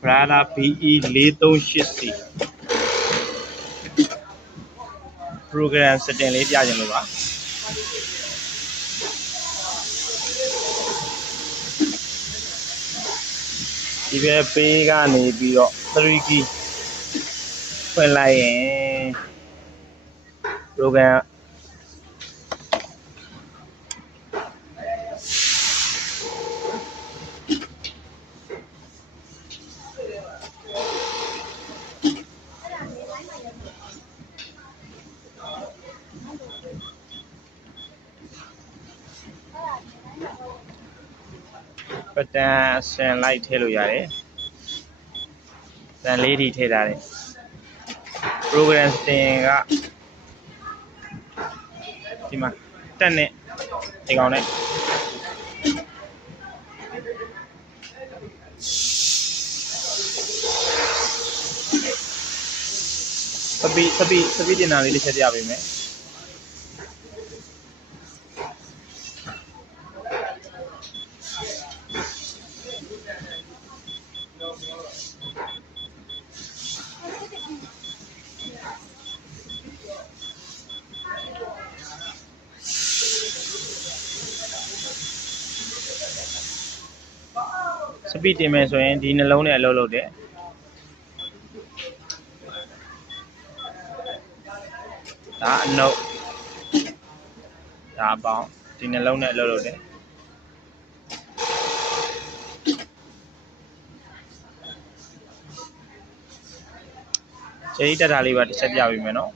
Prada BE 438C program setting လေးပြခြင်းလို့ပါဒီဘက်ပေးကနေပြီးတော့3 key ဖွင့်လိုက်ရင် program button ဆင်လိုက်ထည့်လို့ရတယ်တန်လေးထိထည့်ထားတယ် program setting ကဒီမှာတက်နဲ့ဒီကောင်နဲ့စပီတင်တာလေးတစ်ချက်ပြပေးမယ်စပီတင်မယ်ဆိုရင်ဒီနှလုံးနဲ့အလုပ်လုပ်တယ်ဒါအနုပ်ဒါပေါင်းဒီနှလုံးနဲ့အလုပ်လုပ်တယ်ခြေတက်တာလေးပါတစ်ချက်ပြပေးမယ်နော်